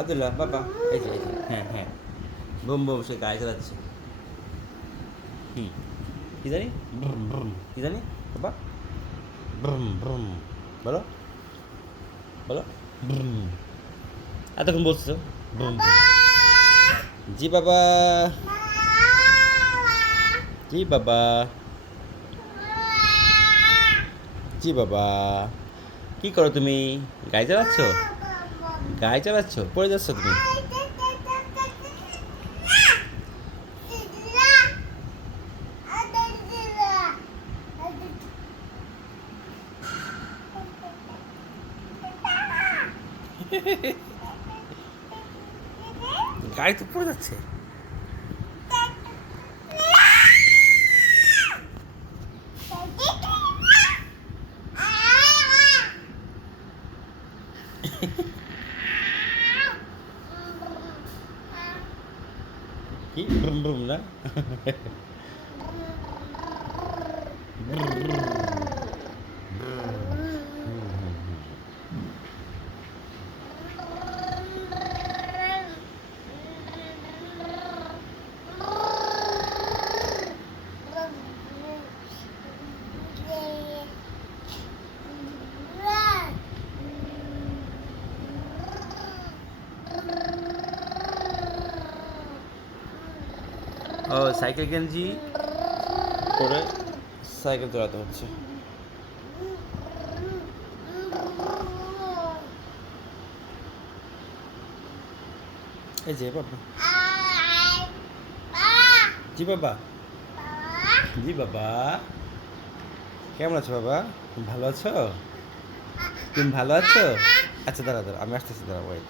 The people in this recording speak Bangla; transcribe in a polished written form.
আব্দুল্লাহ বাবা, এই যে হ্যাঁ হ্যাঁ, বুম বুম সে গাড়ি চালাচ্ছে। হুম, কি জানি, ব্রুম ব্রুম, কি জানি বাবা, ব্রুম ব্রুম, বলো বলো, ব্রুম, এতক্ষণ বলছো ব্রুম ব্রুম। জি বাবা, জি বাবা, জি বাবা। কি করো তুমি? গাড়ি চালাচ্ছ? গাড়ি চালাচ্ছ, পড়ে যাচ্ছ তুমি। গাড়ি তো পড়ে যাচ্ছে। কি ব্রুম ব্রুম না? ও সাইকেল গেঞ্জি পরে সাইকেল চালাতে হচ্ছে। এই যে বাবা, জি বাবা, জি বাবা, কেমন আছো বাবা? তুমি ভালো আছো? তুমি ভালো আছো? আচ্ছা দাঁড়া দাঁড়া, আমি আসতেছি, দাঁড়া ওয়েট।